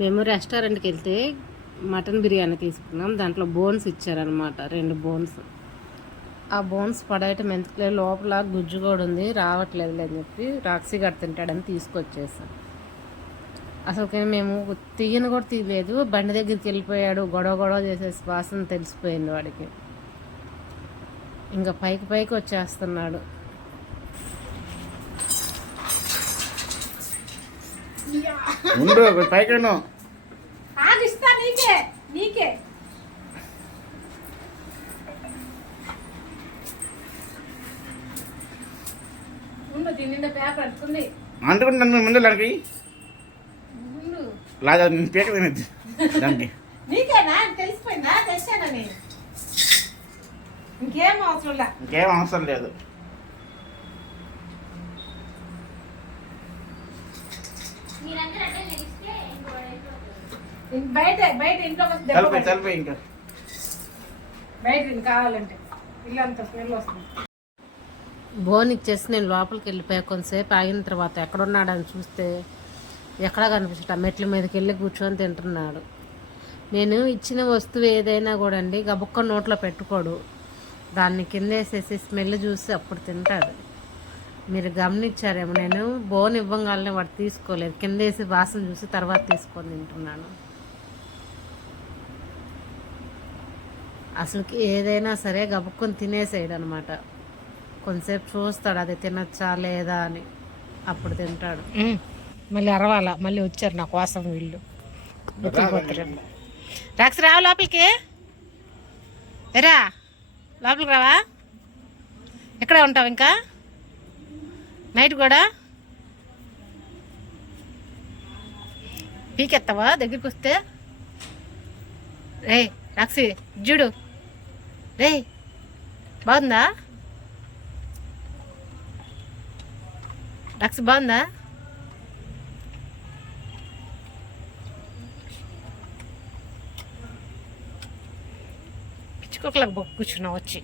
మేము రెస్టారెంట్కి వెళ్తే మటన్ బిర్యానీ తీసుకున్నాం. దాంట్లో బోన్స్ ఇచ్చారనమాట రెండు బోన్స్ ఆ బోన్స్ పడేయటం ఎందుకులే లోపల గుజ్జు కూడా ఉంది రావట్లేదు అని చెప్పి రాక్సీ గారు తింటాడని తీసుకొచ్చేసాం. అసలు మేము తీయను కూడా తీయలేదు బండి దగ్గరికి వెళ్ళిపోయాడు గొడవ గొడవ చేసేసి వాసన తెలిసిపోయింది వాడికి. ఇంకా పైకి పైకి వచ్చేస్తున్నాడు. ఉండు పైకను ఇస్తా నీకే నీకే. అంటుకుంటే నన్ను ముందు దానికి లాగా దానికి. నీకేనా? తెలిసిపోయిందా? ఇంకేం అవసరం లే. ఇంకేం అవసరం లేదు. బయట బయట ఇంట్లో దెబ్బ తలిపి పడింది. తలిపి ఇంకా. బయట ఇంక కావాలంటే ఇల్లు అంత స్మెల్ వస్తుంది. బోన్ ఇచ్చేసి నేను లోపలికి వెళ్ళిపోయా కొంతసేపు ఆగిన తర్వాత ఎక్కడున్నాడని చూస్తే ఎక్కడా కనిపించట మెట్ల మీదకి వెళ్ళి కూర్చొని తింటున్నాడు. నేను ఇచ్చిన వస్తువు ఏదైనా కూడా అండి గబుక్క నోట్లో పెట్టుకోడు. దాన్ని కింద వేసేసి స్మెల్ చూసి అప్పుడు తింటాడు. మీరు గమనించారేమో నేను బోన్ ఇవ్వగానే వాడు తీసుకోలేదు. కింద వేసి వాసన చూసి తర్వాత తీసుకొని తింటున్నాను. అసలుకి ఏదైనా సరే గబుక్కొని తినేసేయడు అనమాట కొంతసేపు చూస్తాడు అది తినచ్చా లేదా అని. అప్పుడు తింటాడు. మళ్ళీ అరవాల? మళ్ళీ వచ్చారు నా కోసం వీళ్ళు. రాక్స్ రావు లోపలికి? ఎరా లోపలికి రావా? ఎక్కడే ఉంటావు ఇంకా? నైట్ కూడా? పీకెత్తావా దగ్గరికి వస్తే రే రాక్సి జుడు. రే బాగుందా? రాక్సి బాగుందా? పిచ్చుకోకలకు కూర్చున్నావు వచ్చి.